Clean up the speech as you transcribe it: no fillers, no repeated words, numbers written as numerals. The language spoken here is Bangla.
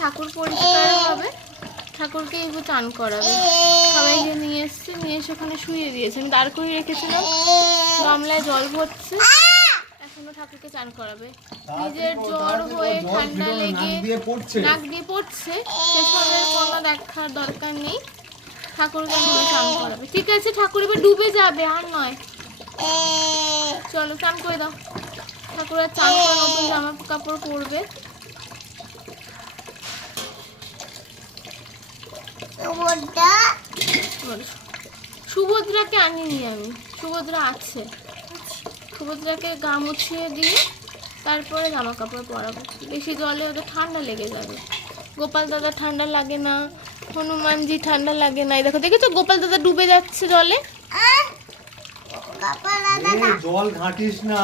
ঠাকুর পরিষ্কার হবে, ঠাকুরকে একটু চান করাবে। সবাইকে নিয়ে এসছে, নিয়ে এসে ওখানে শুয়ে দিয়েছে। আমি দাঁড় করিয়ে রেখেছিলাম, গামলায় জল ভরছে, এখনো ঠাকুরকে চান করাবে। নিজের জ্বর হয়ে ঠান্ডা লেগে নাক দিয়ে পড়ছে, সেসবের কোনো দেখার দরকার নেই, ঠাকুরকে এখনো চান করাবে। ঠিক আছে, ঠাকুর এবার ডুবে যাবে, আর নয়। চলো চান করে দাও। ঠাকুর আর চান করে নতুন জামা কাপড় পরবে। সুভদ্রাকে আনিনি আমি, সুভদ্রা আছে। সুভদ্রাকে গা মুছিয়ে দিয়ে তারপরে জামা কাপড় পরাবো। বেশি জলে ওদের ঠান্ডা লেগে যাবে। গোপাল দাদা ঠান্ডা লাগে না, হনুমানজি ঠান্ডা লাগে না। দেখো, দেখেছো গোপাল দাদা ডুবে যাচ্ছে জলে। জল ঘাটিস না।